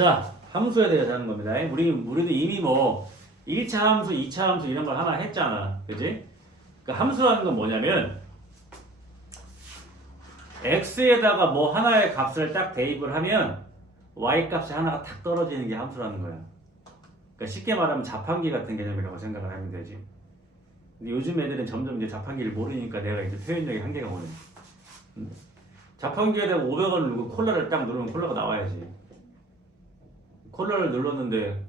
자, 함수에 대해서 하는 겁니다. 우리도 이미 뭐 1차 함수, 2차 함수 이런 걸 하나 했잖아. 그지? 그 함수라는 건 뭐냐면 x에다가 뭐 하나의 값을 딱 대입을 하면 y 값이 하나가 탁 떨어지는 게 함수라는 거야. 그러니까 쉽게 말하면 자판기 같은 개념이라고 생각을 하면 되지. 근데 요즘 애들은 점점 이제 자판기를 모르니까 내가 이제 표현력이 한계가 오네. 자판기에다가 500원을 누르고 콜라를 딱 누르면 콜라가 나와야지. 콜라를 눌렀는데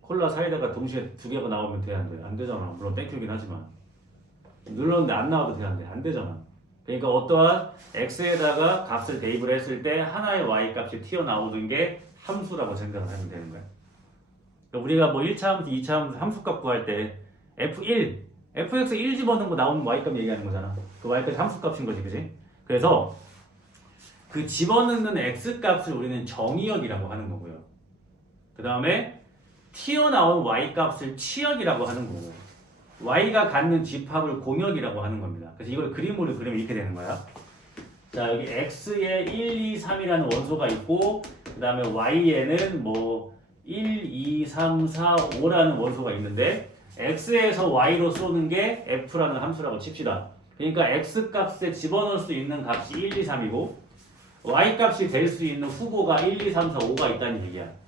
콜라 사이다가 동시에 두 개가 나오면 돼, 안 돼? 안 되잖아. 물론 땡큐긴 하지만 눌렀는데 안 나와도 돼, 안 돼? 안 되잖아. 그러니까 어떠한 x에다가 값을 대입을 했을 때 하나의 y 값이 튀어나오는 게 함수라고 생각을 하면 되는 거야. 그러니까 우리가 뭐 1차 함수, 2차 함수, 함수값 구할 때 f1, fx 1 집어넣고 나오는 y값 얘기하는 거잖아. 그 y값이 함수값인 거지, 그지? 그래서 그 집어넣는 x값을 우리는 정의역이라고 하는 거고요. 그 다음에 튀어나온 y값을 치역이라고 하는 거고, y가 갖는 집합을 공역이라고 하는 겁니다. 그래서 이걸 그림으로 그리면 이렇게 되는 거야. 자, 여기 x에 1, 2, 3이라는 원소가 있고, 그 다음에 y에는 뭐 1, 2, 3, 4, 5라는 원소가 있는데, x에서 y로 쏘는 게 f라는 함수라고 칩시다. 그러니까 x 값에 집어넣을 수 있는 값이 1, 2, 3이고, y 값이 될 수 있는 후보가 1, 2, 3, 4, 5가 있다는 얘기야.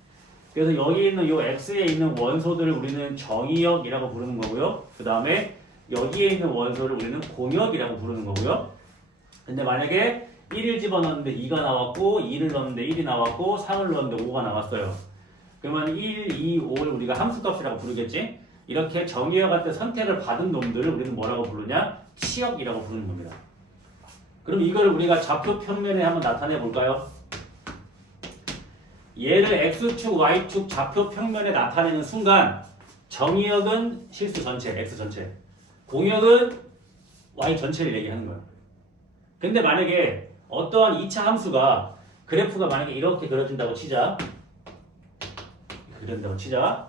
그래서 여기 있는 요 x에 있는 원소들을 우리는 정의역이라고 부르는 거고요. 그 다음에 여기에 있는 원소를 우리는 공역이라고 부르는 거고요. 근데 만약에 1을 집어넣었는데 2가 나왔고, 2를 넣었는데 1이 나왔고, 3을 넣었는데 5가 나왔어요. 그러면 1, 2, 5를 우리가 함수값이라고 부르겠지? 이렇게 정의역한테 선택을 받은 놈들을 우리는 뭐라고 부르냐? 치역이라고 부르는 겁니다. 그럼 이걸 우리가 좌표 평면에 한번 나타내 볼까요? 얘를 x축, y축 좌표 평면에 나타내는 순간 정의역은 실수 전체, x 전체, 공역은 y 전체를 얘기하는 거야. 근데 만약에 어떠한 2차 함수가 그래프가 만약에 이렇게 그려진다고 치자.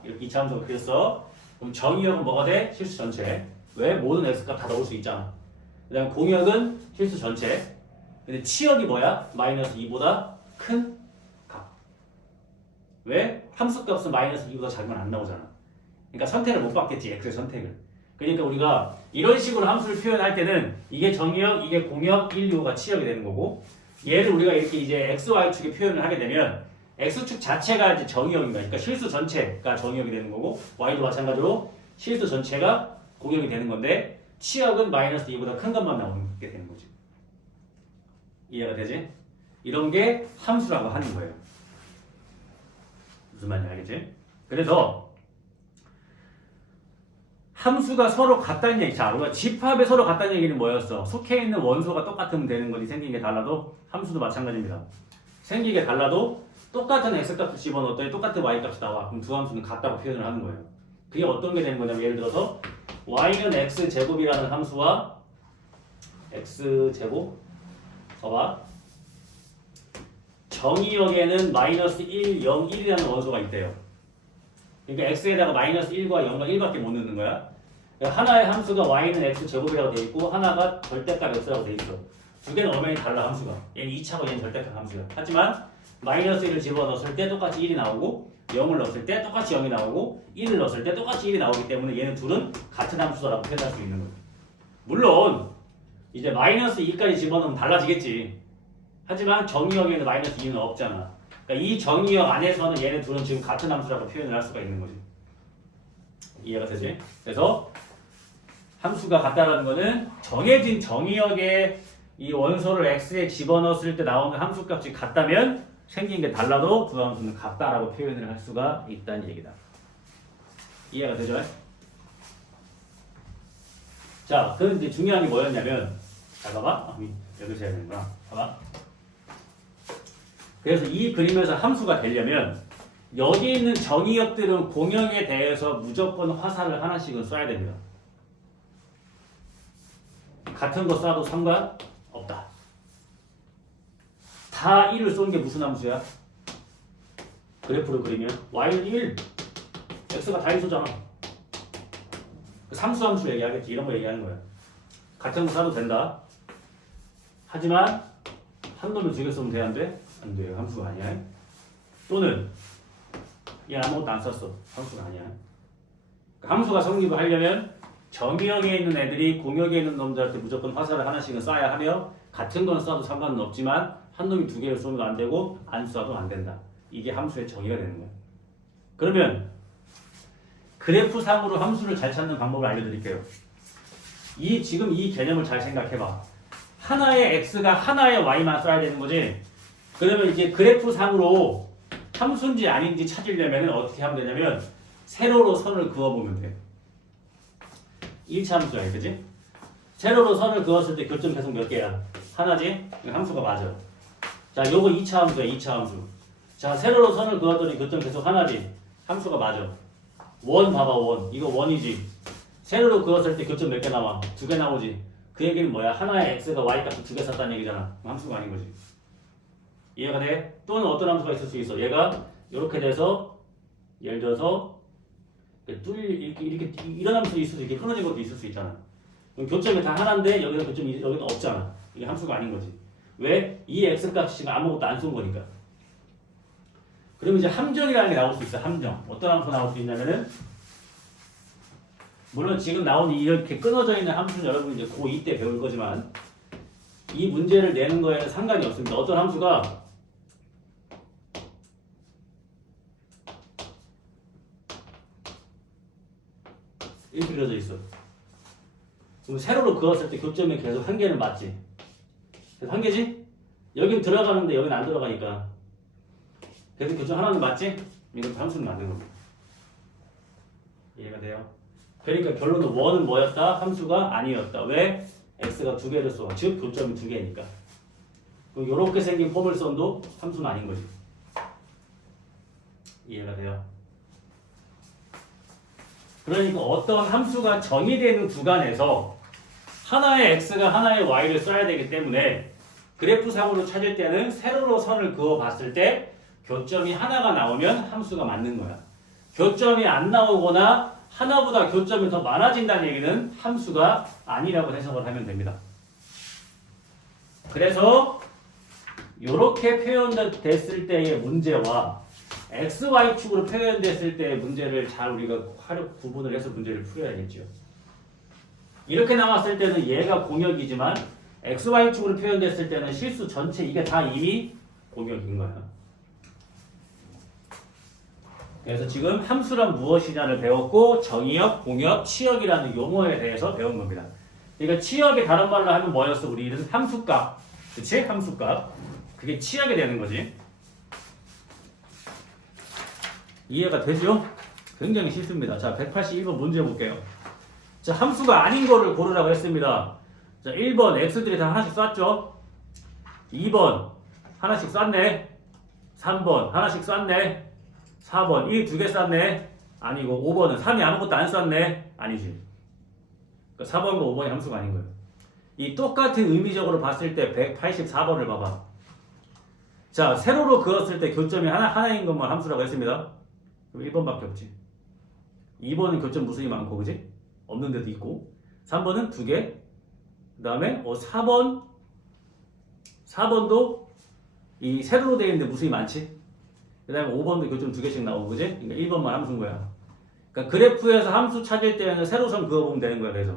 이렇게 2차 함수가 그렸어. 그럼 정의역은 뭐가 돼? 실수 전체. 왜? 모든 x값 다 넣을 수 있잖아. 그 다음 공역은 실수 전체. 근데 치역이 뭐야? 마이너스 2보다 큰 값. 왜? 함수값은 마이너스 2보다 작으면 안 나오잖아. 그러니까 선택을 못 받겠지, x의 선택을. 그러니까 우리가 이런 식으로 함수를 표현할 때는 이게 정의역, 이게 공역, 1, 2, 5가 치역이 되는 거고, 얘를 우리가 이렇게 이제 x, y축에 표현을 하게 되면 x축 자체가 이제 정의역인 거야. 그러니까 실수 전체가 정의역이 되는 거고, y도 마찬가지로 실수 전체가 공역이 되는 건데, 치역은 마이너스 2보다 큰 것만 나오는 게 되는 거지. 이해가 되지? 이런 게 함수라고 하는 거예요. 무슨 말인지 알겠지? 그래서 함수가 서로 같다는 얘기. 자, 우리가 집합에 서로 같다는 얘기는 뭐였어? 속해 있는 원소가 똑같으면 되는 거지. 생긴 게 달라도 함수도 마찬가지입니다. 생긴 게 달라도 똑같은 x값을 집어넣었더니 똑같은 y값이 나와. 그럼 두 함수는 같다고 표현을 하는 거예요. 그게 어떤 게 되는 거냐면, 예를 들어서 y는 x제곱이라는 함수와 x제곱, 봐봐, 정의역에는 마이너스 1, 0, 1이라는 원소가 있대요. 그러니까 x에다가 마이너스 1과 0과 1밖에 못 넣는 거야. 그러니까 하나의 함수가 y는 x제곱이라고 돼 있고, 하나가 절대값 x라고 돼 있어. 두 개는 엄연히 달라, 함수가. 얘는 2차고 얘는 절대값 함수야. 하지만 마이너스 1을 집어넣었을 때 똑같이 1이 나오고, 0을 넣었을 때 똑같이 0이 나오고, 1을 넣었을 때 똑같이 1이 나오기 때문에 얘는 둘은 같은 함수다라고 표현할 수 있는 거야. 물론 이제 마이너스 2까지 집어넣으면 달라지겠지. 하지만 정의역에는 마이너스 2는 없잖아. 그러니까 이 정의역 안에서는 얘네 둘은 지금 같은 함수라고 표현을 할 수가 있는 거지. 이해가 되지? 그래서 함수가 같다라는 거는 정해진 정의역에 이 원소를 x에 집어넣었을 때 나오는 함수값이 같다면 생긴 게 달라도 두 함수는 같다라고 표현을 할 수가 있다는 얘기다. 이해가 되죠? 자, 그럼 이제 중요한 게 뭐였냐면, 잘 봐봐. 여기서 해야 되는구나. 봐봐. 그래서 이 그림에서 함수가 되려면 여기 있는 정의역들은 공역에 대해서 무조건 화살을 하나씩은 쏴야 됩니다. 같은 거 쏴도 상관없다. 다 1을 쏘는 게 무슨 함수야? 그래프를 그리면 y는 1, x가 다 1 쏘잖아. 상수함수 얘기하겠지. 이런 거 얘기하는 거야. 같은 거 쏴도 된다. 하지만 한 놈을 두 개 쏘면 돼, 안 돼? 안 돼요. 함수가 아니야. 또는 얘 아무것도 안 썼어. 함수가 아니야. 함수가 성립을 하려면 정의역에 있는 애들이 공역에 있는 놈들한테 무조건 화살을 하나씩은 쏴야 하며 같은 건 쏴도 상관은 없지만 한 놈이 두 개를 쏘면 안 되고 안 쏴도 안 된다. 이게 함수의 정의가 되는 거야. 그러면 그래프상으로 함수를 잘 찾는 방법을 알려드릴게요. 지금 이 개념을 잘 생각해봐. 하나의 x가 하나의 y만 써야 되는 거지. 그러면 이제 그래프상으로 함수인지 아닌지 찾으려면 어떻게 하면 되냐면 세로로 선을 그어보면 돼. 1차 함수야, 그지? 세로로 선을 그었을 때 교점 계속 몇 개야? 하나지? 함수가 맞아. 자, 요거 2차 함수야, 2차 함수. 자, 세로로 선을 그었더니 교점 계속 하나지? 함수가 맞아. 원 봐봐, 원. 이거 원이지. 세로로 그었을 때 교점 몇 개 나와? 2개 나오지. 그 얘기는 뭐야? 하나의 x가 y값을 2개 썼다는 얘기잖아. 함수가 아닌 거지. 이해가 돼? 또는 어떤 함수가 있을 수 있어. 얘가 이렇게 돼서 예를 들어서 이렇게 이런 함수 있을 수 이렇게 끊어진 것도 있을 수 있잖아. 그럼 교점이 다 하나인데 여기서 교점이 여기는 없잖아. 이게 함수가 아닌 거지. 왜? 이 x 값이 지금 아무것도 안 쏜 거니까. 그러면 이제 함정이라는 게 나올 수 있어. 함정. 어떤 함수가 나올 수 있냐면은 물론 지금 나온 이렇게 끊어져 있는 함수는 여러분 이제 고2 때 배울 거지만 이 문제를 내는 거에는 상관이 없습니다. 어떤 함수가 이렇게 그려져 있어. 그럼 세로로 그었을 때 교점이 계속 한 개는 맞지? 계속 한 개지? 여긴 들어가는데 여긴 안 들어가니까 계속 교점 하나는 맞지? 이것도 함수는 맞는 겁니다. 이해가 돼요? 그러니까 결론은 원은 뭐였다? 함수가 아니었다. 왜? x가 2개를 써. 즉 교점이 2개니까. 그럼 이렇게 생긴 포물선도 함수는 아닌 거지. 이해가 돼요? 그러니까 어떤 함수가 정의되는 구간에서 하나의 x가 하나의 y를 써야 되기 때문에 그래프상으로 찾을 때는 세로로 선을 그어 봤을 때 교점이 하나가 나오면 함수가 맞는 거야. 교점이 안 나오거나 하나보다 교점이 더 많아진다는 얘기는 함수가 아니라고 해석을 하면 됩니다. 그래서 이렇게 표현됐을 때의 문제와 XY축으로 표현됐을 때의 문제를 잘 우리가 구분을 해서 문제를 풀어야겠죠. 이렇게 나왔을 때는 얘가 공역이지만 XY축으로 표현됐을 때는 실수 전체 이게 다 이미 공역인 거야. 그래서 지금 함수란 무엇이냐를 배웠고 정의역, 공역, 치역이라는 용어에 대해서 배운 겁니다. 그러니까 치역의 다른 말로 하면 뭐였어? 우리는 함수값. 그치? 함수값. 그게 치역이 되는 거지. 이해가 되죠? 굉장히 쉽습니다. 자, 182번 문제 볼게요. 자, 함수가 아닌 거를 고르라고 했습니다. 자, 1번 x들이 다 하나씩 쐈죠? 2번 하나씩 쐈네. 3번 하나씩 쐈네. 4번 이 2개 쐈네. 아니고 5번은 3이 아무것도 안 쐈네. 아니지. 그러니까 4번과 5번이 함수가 아닌 거예요. 이 똑같은 의미적으로 봤을 때 184번을 봐봐. 자, 세로로 그었을 때 교점이 하나인 것만 함수라고 했습니다. 그럼 1번밖에 없지. 2번은 교점 무수히 많고, 그지? 없는 데도 있고. 3번은 2개. 그 다음에 4번도 이 세로로 되어 있는데 무수히 많지. 그 다음에 5번도 교점 2개씩 나오고, 그지? 그러니까 1번만 함수인 거야. 그러니까 그래프에서 함수 찾을 때는 세로선 그어보면 되는 거야. 그래서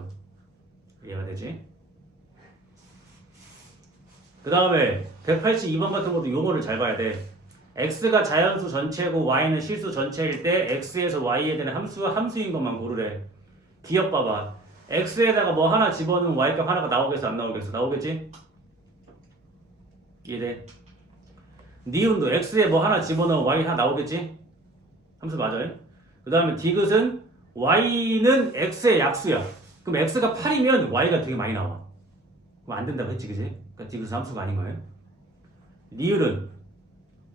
이해가 되지? 그 다음에 182번 같은 것도 용어를 잘 봐야 돼. x가 자연수 전체고 y는 실수 전체일 때 x에서 y에 대한 함수인 것만 고르래. 기억 봐봐. x에다가 뭐 하나 집어넣으면 y값 하나가 나오겠어? 안 나오겠어? 나오겠지? 이해돼? 니은도 x에 뭐 하나 집어넣으면 y 하나 나오겠지? 함수 맞아요? 그 다음에 디귿은 y는 x의 약수야. 그럼 x가 8이면 y가 되게 많이 나와. 그럼 안 된다고 했지, 그지? 그러니까 디귿은 함수가 아닌 거예요. 리을은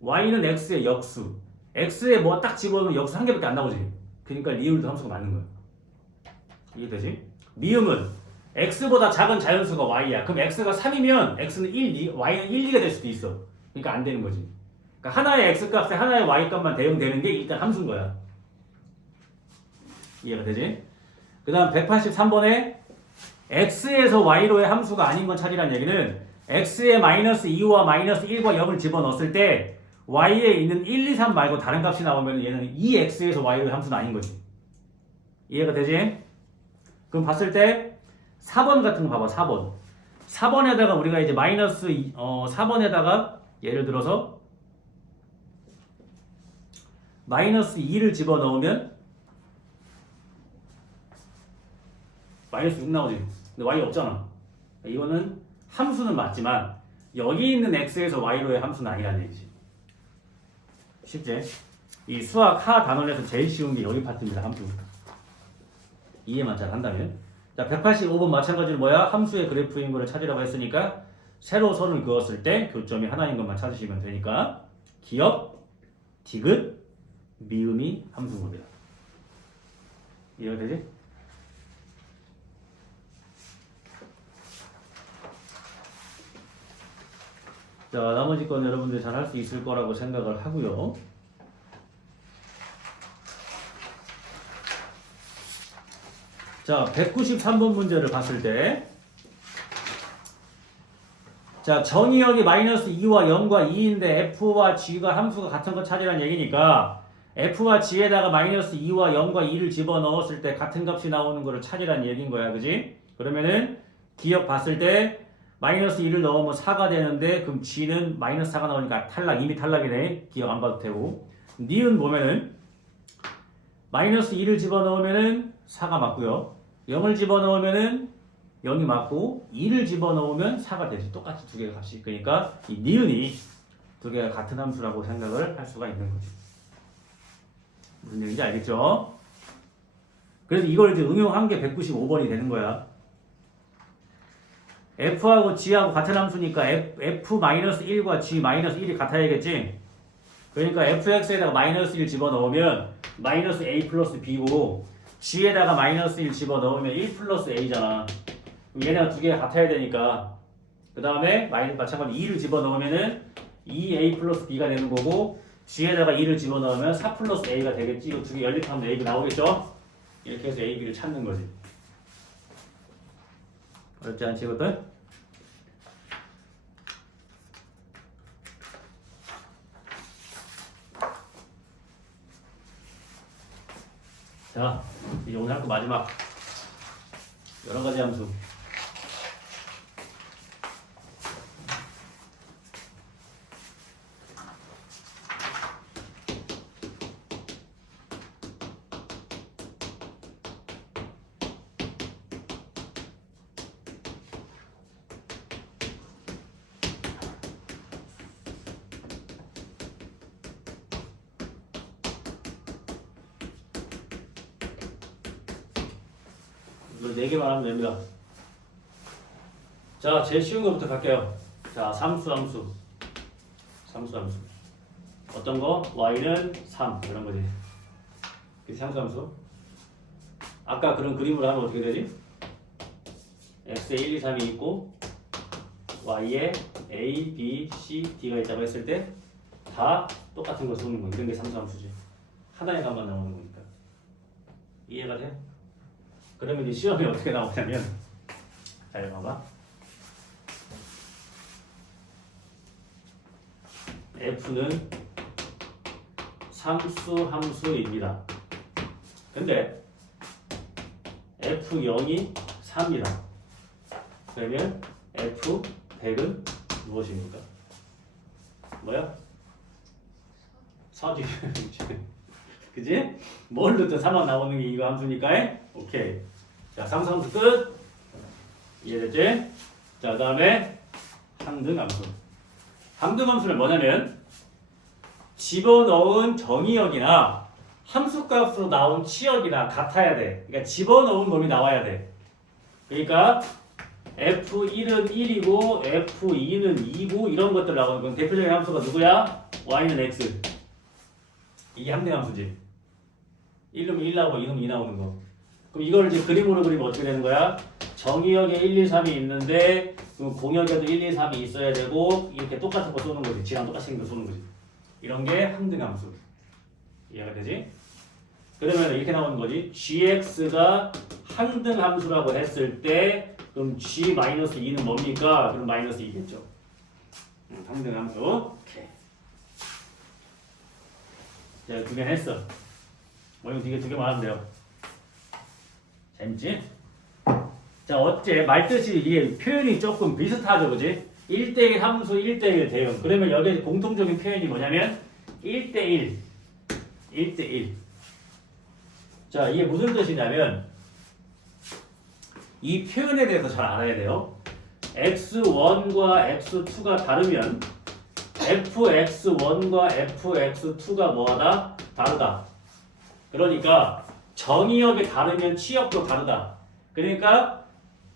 y는 x의 역수. x에 뭐 딱 집어넣으면 역수 한 개밖에 안 나오지. 그러니까 리을도 함수가 맞는 거예요. 이해되지? 미음은 x보다 작은 자연수가 y야. 그럼 x가 3이면 x는 1, y는 1, 2가 될 수도 있어. 그러니까 안 되는 거지. 그러니까 하나의 x값에 하나의 y값만 대응되는 게 일단 함수인 거야. 이해가 되지? 그 다음 183번에 x에서 y로의 함수가 아닌 건 찾으라는 얘기는 x에 마이너스 2와 마이너스 1과 0을 집어넣었을 때 y에 있는 1, 2, 3 말고 다른 값이 나오면 얘는 이 x에서 y의 함수는 아닌 거지. 이해가 되지? 그럼 봤을 때 4번 같은 거 봐봐. 4번. 4번에다가 우리가 이제 마이너스 4번에다가 예를 들어서 마이너스 2를 집어넣으면 마이너스 6 나오지. 근데 y 없잖아. 이거는 함수는 맞지만 여기 있는 x에서 y로의 함수는 아니라는 얘기지. 쉽지? 이 수학 하 단원에서 제일 쉬운 게 여기 파트입니다. 함수. 이해만 잘 한다면. 자, 185번 마찬가지로 뭐야? 함수의 그래프인 거를 찾으라고 했으니까 세로 선을 그었을 때 교점이 하나인 것만 찾으시면 되니까 기역, 디귿, 미음이 함수인 겁니다. 이해가 되지? 자, 나머지 건 여러분들 잘 할 수 있을 거라고 생각을 하고요. 자, 193번 문제를 봤을 때 자, 정의역이 마이너스 2와 0과 2인데 f와 g가 함수가 같은 거 찾으라는 얘기니까 f와 g에다가 마이너스 2와 0과 2를 집어넣었을 때 같은 값이 나오는 거를 찾으라는 얘기인 거야. 그지? 그러면은 기억 봤을 때 마이너스 2를 넣으면 4가 되는데 그럼 g는 마이너스 4가 나오니까 탈락. 이미 탈락이네. 기억 안 봐도 되고. 니은 보면은 마이너스 2를 집어넣으면은 4가 맞고요. 0을 집어넣으면은 0이 맞고 2를 집어넣으면 4가 되지. 똑같이 두 개의 값이. 그러니까 이 니은이 두 개가 같은 함수라고 생각을 할 수가 있는 거지. 무슨 얘기인지 알겠죠? 그래서 이걸 이제 응용한 게 195번이 되는 거야. f하고 g하고 같은 함수니까 f-1과 g-1이 같아야겠지? 그러니까 fx에다가 마이너스 1 집어넣으면 마이너스 a 플러스 b고 g에다가 마이너스 1 집어넣으면 1 플러스 a잖아. 그럼 얘네가 두 개가 같아야 되니까 그 다음에 마찬가지로 2를 집어넣으면은 2a 플러스 b가 되는 거고 g에다가 2를 집어넣으면 4 플러스 a가 되겠지. 이거 두 개 연립하면 a, b 나오겠죠? 이렇게 해서 a, b를 찾는 거지. 어렵지 않지 이것들? 자, 이제 오늘 할 거 마지막 여러 가지 함수. 이거 4개만 하면 됩니다. 자, 제일 쉬운 것부터 갈게요. 자, 삼수 함수. 어떤 거? y는 3 이런 거지. 그게 삼수 함수. 아까 그런 그림으로 하면 어떻게 되지? x에 1, 2, 3이 있고 y에 a, b, c, d가 있다고 했을 때 다 똑같은 거 쓰는 거. 이런 게 삼수 함수지. 하나의 값만 나오는 거니까. 이해가 돼? 그러면 이 시험이 어떻게 나오냐면 잘 봐봐. f는 삼수 함수입니다. 근데 f0이 3이다. 그러면 f100은 무엇입니까? 뭐야? 4지. 그지? 뭘 넣든 3만 나오는 게 이거 함수니까. 오케이. 자, 상수함수 끝. 이해됐지? 자, 그 다음에 항등함수. 항등함수는 뭐냐면 집어넣은 정의역이나 함수값으로 나온 치역이나 같아야 돼. 그러니까 집어넣은 놈이 나와야 돼. 그러니까 f1은 1이고 f2는 2고 이런 것들 나오는 건 대표적인 함수가 누구야? y는 x. 이게 함등함수지. 1놈이 1 나오고 2놈이 2 나오는 거. 그럼 이걸 이제 그림으로 그리면 어떻게 되는 거야? 정의역에 1, 2, 3이 있는데 그럼 공역에도 1, 2, 3이 있어야 되고 이렇게 똑같은 거 쏘는 거지. 지랑 똑같이 생긴 거 쏘는 거지. 이런 게 항등함수. 이해가 되지? 그러면 이렇게 나오는 거지. gx가 항등함수라고 했을 때 그럼 g-2는 뭡니까? 그럼 마이너스 2겠죠. 항등함수. 오케이. 자, 두 개는 했어. 이거 두 개만 하면 돼요. 재밌지? 자, 어째 말뜻이 이게 표현이 조금 비슷하죠, 그지? 1대1 함수, 1대1 대응. 그러면 여기 공통적인 표현이 뭐냐면 1대1. 1대1. 자, 이게 무슨 뜻이냐면 이 표현에 대해서 잘 알아야 돼요. x1과 x2가 다르면 fx1과 fx2가 뭐하다? 다르다. 그러니까 정의역이 다르면 치역도 다르다. 그러니까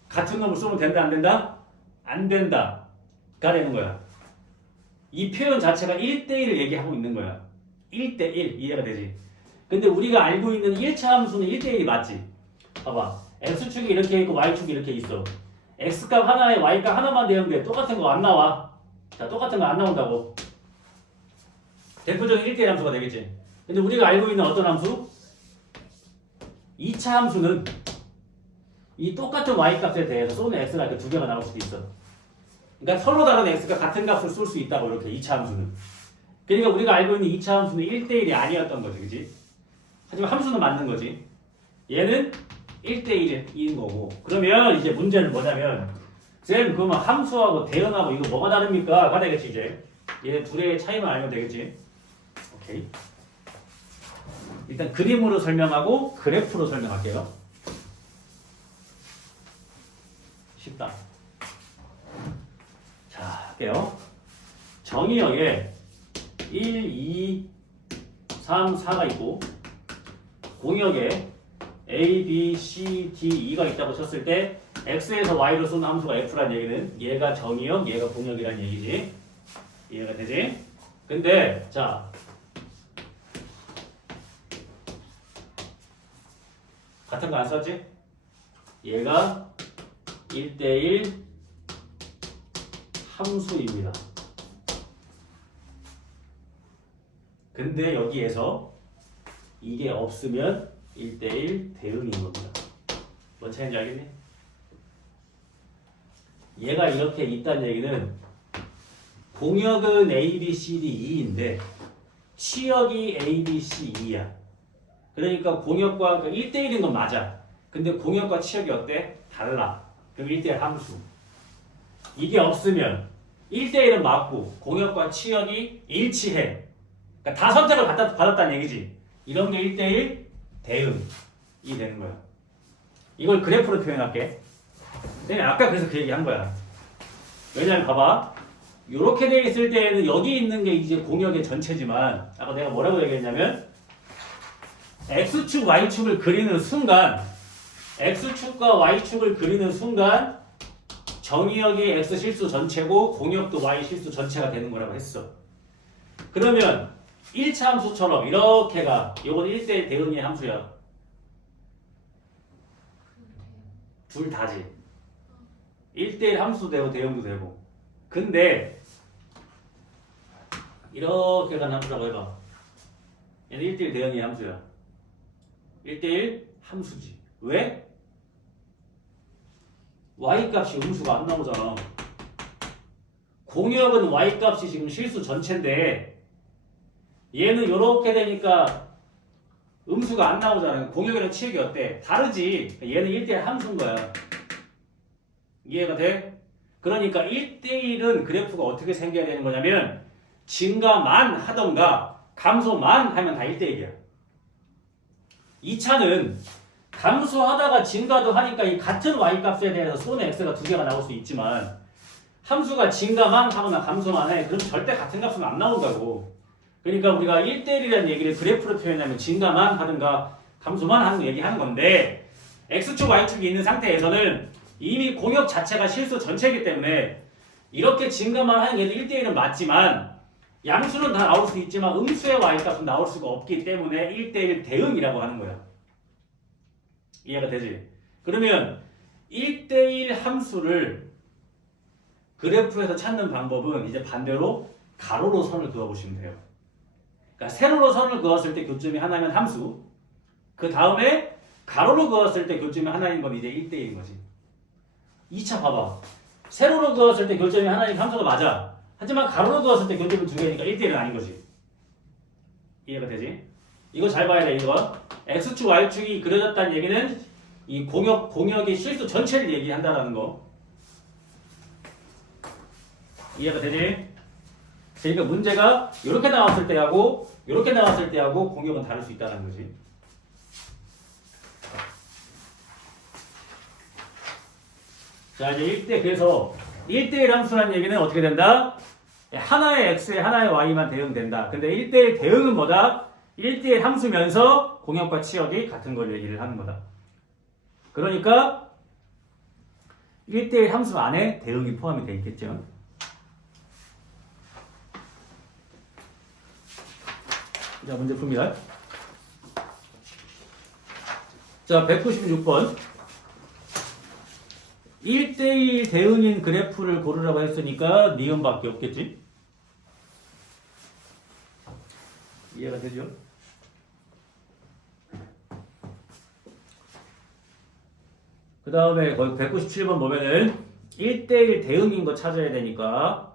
같은 놈을 쏘면 된다, 안 된다? 안 된다. 가 되는 거야. 이 표현 자체가 1대1을 얘기하고 있는 거야. 1대1 이해가 되지? 근데 우리가 알고 있는 1차 함수는 1대1이 맞지? 봐봐. x축이 이렇게 있고 y축이 이렇게 있어. x값 하나에 y값 하나만 되는데 똑같은 거 안 나와. 자, 똑같은 거 안 나온다고. 대표적인 1대1 함수가 되겠지. 근데 우리가 알고 있는 어떤 함수? 2차 함수는 이 똑같은 y값에 대해서 쏘는 x가 이렇게 두 개가 나올 수도 있어. 그러니까 서로 다른 x가 같은 값을 쏠 수 있다고 이렇게 2차 함수는. 그러니까 우리가 알고 있는 2차 함수는 1대1이 아니었던 거지, 그지? 하지만 함수는 맞는 거지. 얘는 1대1인 거고. 그러면 이제 문제는 뭐냐면 쌤 그러면 함수하고 대응하고 이거 뭐가 다릅니까? 가 되겠지 이제. 얘 둘의 차이만 알면 되겠지. 오케이. 일단 그림으로 설명하고 그래프로 설명할게요. 쉽다. 자, 할게요. 정의역에 1, 2, 3, 4가 있고 공역에 A, B, C, D, E가 있다고 쳤을 때 X에서 Y로 쏘는 함수가 F란 얘기는 얘가 정의역, 얘가 공역이란 얘기지. 이해가 되지? 근데 자 같은 거 안 썼지? 얘가 1대1 함수입니다. 근데 여기에서 이게 없으면 1대1 대응인 겁니다. 뭔 차이인지 알겠니? 얘가 이렇게 있다는 얘기는 공역은 A, B, C, D, E인데 치역이 A, B, C, E야. 그러니까 공역과 1대1인 건 맞아. 근데 공역과 치역이 어때? 달라. 그럼 1대1 함수. 이게 없으면 1대1은 맞고 공역과 치역이 일치해. 그러니까 다 선택을 받았다는 얘기지. 이런 게 1대1 대응이 되는 거야. 이걸 그래프로 표현할게. 내가 아까 그래서 그 얘기 한 거야. 왜냐면 봐봐. 이렇게 돼 있을 때에는 여기 있는 게 이제 공역의 전체지만 아까 내가 뭐라고 얘기했냐면 X축, Y축을 그리는 순간 X축과 Y축을 그리는 순간 정의역이 X 실수 전체고 공역도 Y 실수 전체가 되는 거라고 했어. 그러면 1차 함수처럼 이렇게가 요건 1대1 대응의 함수야. 둘 다지. 1대1 함수도 되고 대응도 되고. 근데 이렇게 간 함수라고 해봐. 얘는 1대1 대응의 함수야. 1대1 함수지. 왜? Y값이 음수가 안 나오잖아. 공역은 Y값이 지금 실수 전체인데 얘는 이렇게 되니까 음수가 안 나오잖아. 공역이랑 치역이 어때? 다르지. 얘는 1대1 함수인 거야. 이해가 돼? 그러니까 1대1은 그래프가 어떻게 생겨야 되는 거냐면 증가만 하던가 감소만 하면 다 1대1이야. 2차는 감소하다가 증가도 하니까 이 같은 y값에 대해서 쏘는 x가 두 개가 나올 수 있지만 함수가 증가만 하거나 감소만 해. 그럼 절대 같은 값은 안 나온다고. 그러니까 우리가 1대1이라는 얘기를 그래프로 표현하면 증가만 하든가 감소만 하는 얘기하는 건데 x축, y축이 있는 상태에서는 이미 공역 자체가 실수 전체이기 때문에 이렇게 증가만 하는 게 1대1은 맞지만 양수는 다 나올 수 있지만 음수의 y값은 나올 수가 없기 때문에 1대1 대응이라고 하는 거야. 이해가 되지? 그러면 1대1 함수를 그래프에서 찾는 방법은 이제 반대로 가로로 선을 그어보시면 돼요. 그러니까 세로로 선을 그었을 때 교점이 하나면 함수, 그 다음에 가로로 그었을 때 교점이 하나인 건 이제 1대1인 거지. 2차 봐봐. 세로로 그었을 때 교점이 하나인 함수가 맞아. 하지만 가로로 그었을 때 교점이 두 개니까 1대1은 아닌 거지. 이해가 되지? 이거 잘 봐야 돼. 이거 x축 y축이 그려졌다는 얘기는 이 공역의 실수 전체를 얘기한다라는 거. 이해가 되지? 그러니까 문제가 이렇게 나왔을 때하고 이렇게 나왔을 때하고 공역은 다를 수 있다는 거지. 자 이제 1대 그래서 1대1 함수라는 얘기는 어떻게 된다? 하나의 x에 하나의 y만 대응된다. 근데 1대1 대응은 뭐다? 1대1 함수면서 공역과 치역이 같은 걸 얘기를 하는 거다. 그러니까 1대1 함수 안에 대응이 포함이 되어 있겠죠. 자 문제 풉니다. 자 196번 1대1 대응인 그래프를 고르라고 했으니까 니은밖에 없겠지? 이해가 되죠? 그 다음에 거기 197번 보면은 1대1 대응인 거 찾아야 되니까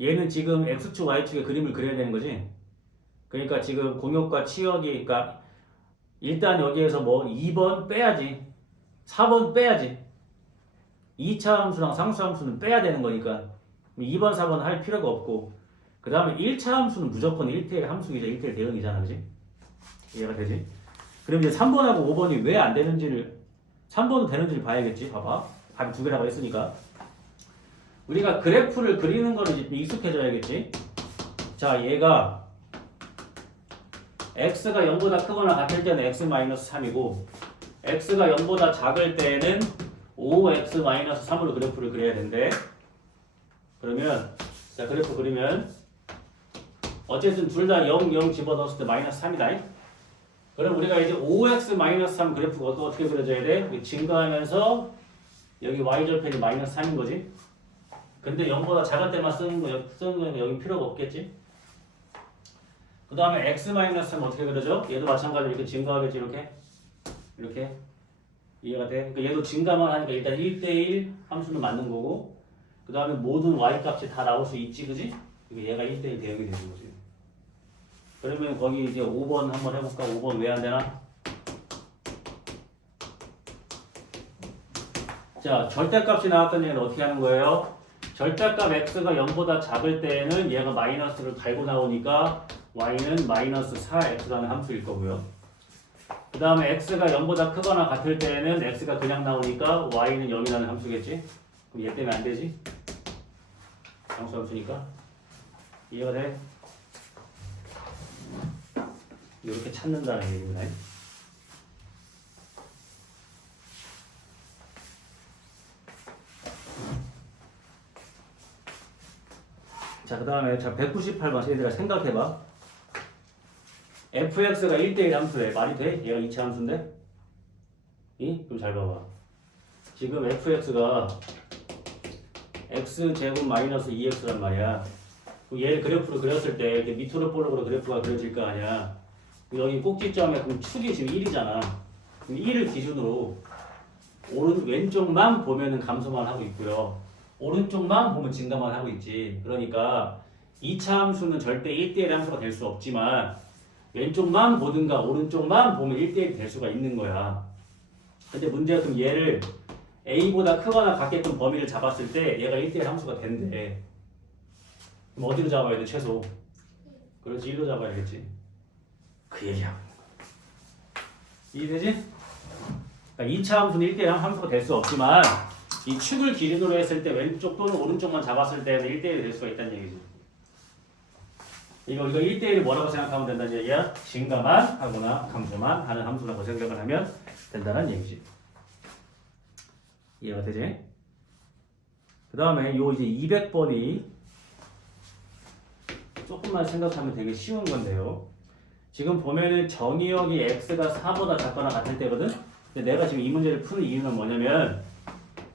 얘는 지금 X축, Y축의 그림을 그려야 되는 거지? 그러니까 지금 공역과 치역이 그러니까 일단 여기에서 뭐 2번 빼야지 4번 빼야지 2차 함수랑 상수 함수는 빼야 되는 거니까 2번, 4번 할 필요가 없고 그 다음에 1차 함수는 무조건 1대1 함수이자 1대1 대응이잖아 그지? 이해가 되지? 그럼 이제 3번하고 5번이 왜 안 되는지를 3번은 되는지를 봐야겠지. 봐봐 답이 두 개라고 했으니까 우리가 그래프를 그리는 거를 이제 익숙해져야겠지. 자 얘가 x가 0보다 크거나 같을 때는 x-3이고 x가 0보다 작을 때는 5x-3으로 그래프를 그려야 된대. 그러면 자 그래프 그리면 어쨌든 둘 다 0, 0 집어넣었을 때 -3이다. 그럼 우리가 이제 5x-3 그래프가 어떻게 그려져야 돼? 증가하면서 여기 y절편이 -3인 거지. 근데 0보다 작을 때만 쓰는 거는 여기 필요가 없겠지. 그 다음에 x-3 어떻게 그려져? 얘도 마찬가지로 이렇게 증가하겠지. 이렇게 이해가 돼? 그러니까 얘도 증가만 하니까 일단 1대1 함수는 맞는 거고 그 다음에 모든 y값이 다 나올 수 있지 그지? 얘가 1대1 대응이 되는 거지. 그러면 거기 이제 5번 한번 해볼까? 5번 왜 안 되나? 자 절대값이 나왔던 얘는 어떻게 하는 거예요? 절대값 x가 0보다 작을 때는 얘가 마이너스를 달고 나오니까 y는 -4x라는 함수일 거고요. 그 다음에 x가 0보다 크거나 같을 때는 x가 그냥 나오니까 y는 0이라는 함수겠지? 그럼 얘 때문에 안 되지? 상수 함수니까. 이해가 돼? 이렇게 찾는다는 얘기구나. 자, 그 다음에 198번 얘들아 생각해봐. fx가 1대1 함수래. 말이 돼? 얘가 2차 함수인데? 그럼 잘 봐봐. 지금 fx가 x제곱 마이너스 2x란 말이야. 얘를 그래프로 그렸을 때 이렇게 미토르볼록으로 그래프가 그려질 거 아니야. 여기 꼭지점에 그럼 축이 지금 1이잖아. 그럼 1을 기준으로 왼쪽만 보면은 감소만 하고 있고요. 오른쪽만 보면 증가만 하고 있지. 그러니까 2차 함수는 절대 1대1 함수가 될 수 없지만 왼쪽만 보든가 오른쪽만 보면 1대1이 될 수가 있는 거야. 근데 문제가 그럼 얘를 a보다 크거나 같게끔 범위를 잡았을 때 얘가 1대1 함수가 된대. 그럼 어디로 잡아야 돼? 최소. 그렇지 1로 잡아야겠지. 그 얘기하고 있는 거야. 이해되지? 그러니까 2차 함수는 1대1 함수가 될 수 없지만 이 축을 기준으로 했을 때 왼쪽 또는 오른쪽만 잡았을 때는 1대1이 될 수가 있다는 얘기지. 이거 1대1을 뭐라고 생각하면 된다는 얘기야? 증가만 하거나 감소만 하는 함수라고 생각을 하면 된다는 얘기지. 이해가 되지? 그 다음에 요 이제 200번이 조금만 생각하면 되게 쉬운 건데요. 지금 보면은 정의역이 x가 4보다 작거나 같을 때거든? 근데 내가 지금 이 문제를 푸는 이유는 뭐냐면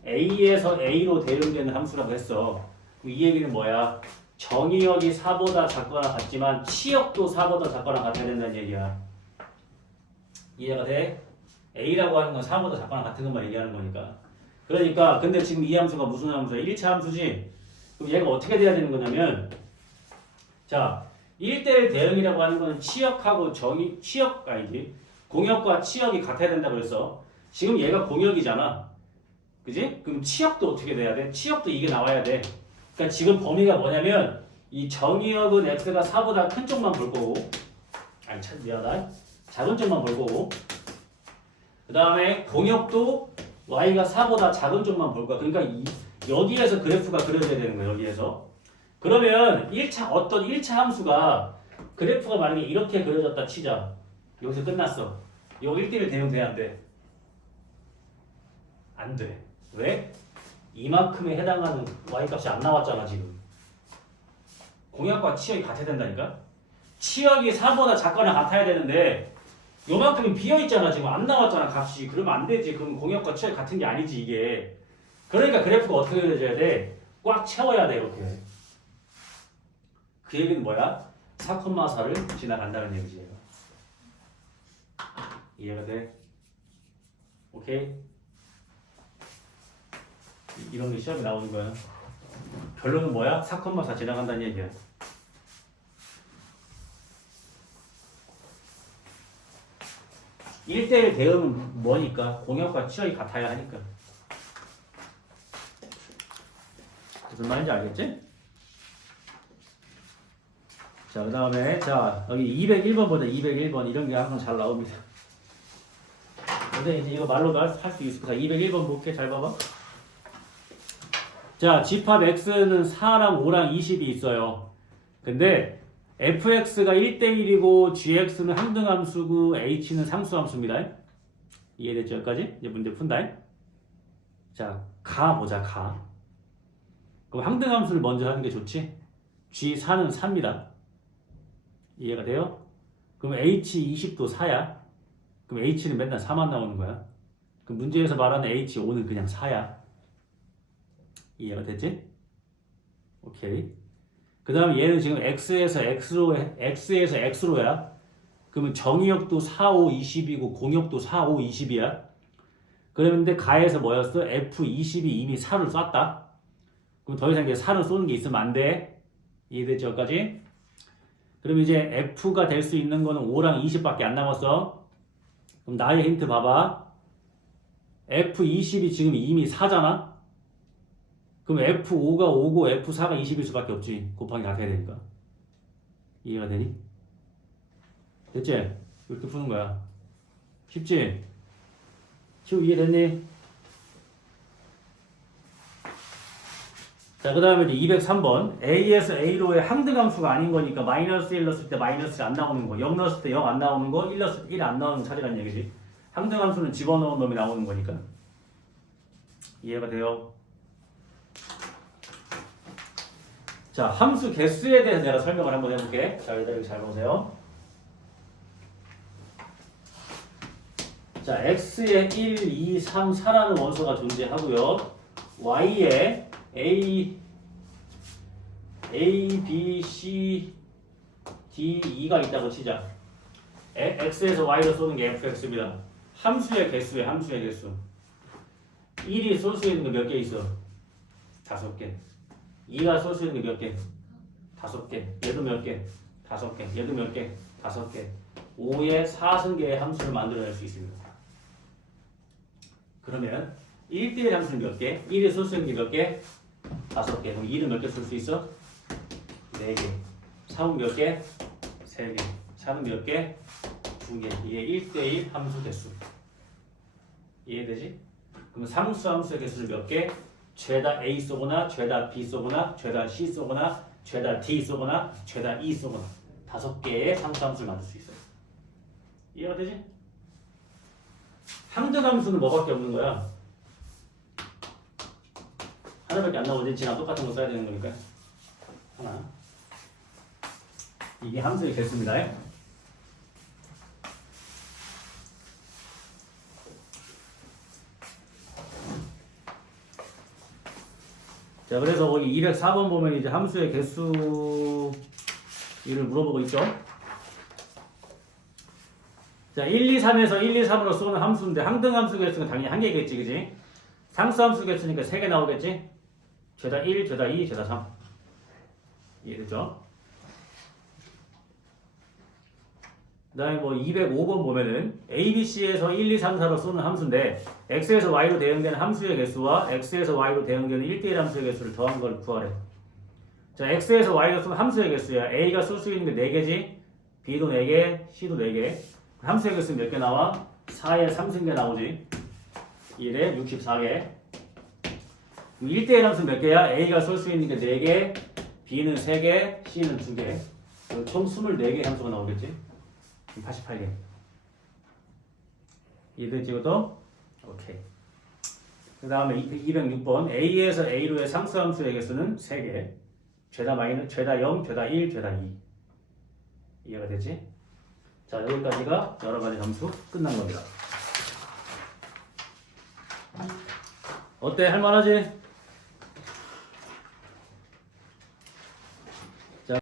a에서 a로 대응되는 함수라고 했어. 이 얘기는 뭐야? 정의역이 4보다 작거나 같지만 치역도 4보다 작거나 같아야 된다는 얘기야. 이해가 돼? a라고 하는 건 4보다 작거나 같은 것만 얘기하는 거니까. 그러니까 근데 지금 이 함수가 무슨 함수야? 1차 함수지? 그럼 얘가 어떻게 돼야 되는 거냐면 자 1대1 대응이라고 하는 거는 치역하고 공역과 치역이 같아야 된다고 그랬어. 지금 얘가 공역이잖아. 그지? 그럼 치역도 어떻게 돼야 돼? 치역도 이게 나와야 돼. 그러니까 지금 범위가 뭐냐면 이 정의역은 x가 4보다 큰 쪽만 볼 거고, 아니 참 미안하다. 작은 쪽만 볼 거고, 그 다음에 공역도 y가 4보다 작은 쪽만 볼 거야. 그러니까 여기에서 그래프가 그려져야 되는 거야. 여기에서. 그러면 어떤 1차 함수가 그래프가 만약에 이렇게 그려졌다 치자. 여기서 끝났어. 이거 1대1 대응 돼? 안 돼? 안 돼. 왜? 이만큼에 해당하는 y값이 안 나왔잖아 지금. 공역과 치역이 같아야 된다니까? 치역이 4보다 작거나 같아야 되는데 요만큼이 비어있잖아 지금. 안 나왔잖아 값이. 그러면 안 되지. 그럼 공역과 치역이 같은 게 아니지 이게. 그러니까 그래프가 어떻게 그려져야 돼? 꽉 채워야 돼 이렇게. 그 얘기는 뭐야? 4,4를 지나간다는 얘기지. 이해가 돼? 오케이? 이런 게 시험에 나오는 거야. 결론은 뭐야? 4,4 지나간다는 얘기야. (1대1) 대응은 뭐니까? 공역과 치역이 같아야 하니까. 무슨 말인지 알겠지? 자, 그 다음에 여기 201번 보자. 201번 이런 게 항상 잘 나옵니다. 근데 이제 이거 말로도 할 수 있을 거야. 201번 볼게. 잘 봐봐. 자, 집합 x는 4랑 5랑 20이 있어요. 근데 fx가 1대1이고 gx는 항등함수고 h는 상수함수입니다. 이해됐죠? 여기까지? 이제 문제 푼다. 자, 가 보자. 가. 그럼 항등함수를 먼저 하는 게 좋지? g4는 4입니다. 이해가 돼요? 그럼 h20도 4야. 그럼 h는 맨날 4만 나오는 거야. 그럼 문제에서 말하는 h5는 그냥 4야. 이해가 됐지? 오케이. 그 다음에 얘는 지금 x에서 x로야. 그러면 정의역도 4, 5, 20이고 공역도 4, 5, 20이야. 그런데 가에서 뭐였어? f20이 이미 4를 쐈다. 그럼 더 이상 이제 4를 쏘는 게 있으면 안 돼. 이해됐죠? 여기까지? 그럼 이제 f가 될 수 있는 거는 5랑 20밖에 안 남았어. 그럼 나의 힌트 봐봐. f20이 지금 이미 4잖아? 그럼 F5가 5고 F4가 20일 수밖에 없지. 곱하기 같아야 되니까. 이해가 되니? 됐지? 이렇게 푸는 거야. 쉽지? 지금 이해됐니? 자, 그 다음에 이제 203번. A에서 A로의 항등함수가 아닌 거니까 마이너스 1 넣었을 때 마이너스 안 나오는 거, 0 넣었을 때 0 안 나오는 거, 1 넣었을 때 1 안 나오는 거 찾으라는 얘기지. 항등함수는 집어넣은 놈이 나오는 거니까. 이해가 돼요? 자, 함수 개수에 대해서 내가 설명을 한번 해볼게. 자, 일단 여기 잘 보세요. 자, x에 1, 2, 3, 4라는 원소가 존재하고요. y에 a, b, c, d, e가 있다고 치자. x에서 y로 쏘는 게 fx입니다. 함수의 개수에 함수의 개수. 1이 쏠 수 있는 거 몇 개 있어? 5개. 2가 쏠 수 있는 게 몇 개? 5개. 얘도 몇 개? 5개. 얘도 몇 개? 5개. 5의 4승계의 함수를 만들어낼 수 있습니다. 그러면 1대1 함수는 몇 개? 1이 쏠 수 있는 게 몇 개? 5개. 그럼 2는 몇 개 쏠 수 있어? 4개. 3은 몇 개? 3개. 4는 몇 개? 2개. 이게 1대1 함수 개수. 이해되지? 그럼 상수 함수의 개수를 몇 개? 죄다 A 쏘거나 죄다 B 쏘거나 죄다 C 쏘거나 죄다 D 쏘거나 죄다 E 쏘거나 5개의 상수함수를 만들 수 있어요. 이해가 되지? 항등함수는 뭐밖에 없는 거야? 하나밖에 안 나오지. 지나 똑같은 거 써야 되는 거니까. 하나. 이게 함수의 개수입니다. 자, 그래서 거기 204번 보면 이제 함수의 개수 이를 물어보고 있죠. 자, 1, 2, 3에서 1, 2, 3으로 쏘는 함수인데 항등함수 개수는 당연히 한 개겠지, 그지? 상수함수 개수니까 3개 나오겠지? 죄다 1, 죄다 2, 죄다 3. 이해됐죠? 다음에 뭐 205번 보면은 ABC에서 1, 2, 3, 4로 쏘는 함수인데 x에서 y로 대응되는 함수의 개수와 x에서 y로 대응되는 1대1 함수의 개수를 더한 걸 구하래. 자, x에서 y로 쏘는 함수의 개수야. a가 쏠 수 있는 게 4개지. b도 4개, c도 4개. 함수의 개수 몇 개 나와? 4에 3승계 나오지. 1에 64개. 1대1 함수 몇 개야? a가 쏠 수 있는 게 4개, b는 3개, c는 2개. 총 24개 함수가 나오겠지? 88개. 이해되지 이것도? 오케이. 그 다음에 206번 a에서 a로의 상수함수의 개수는 3개. 죄다 0, 죄다 1, 죄다 2. 이해가 되지? 자, 여기까지가 여러가지 함수 끝난 겁니다. 어때? 할만하지?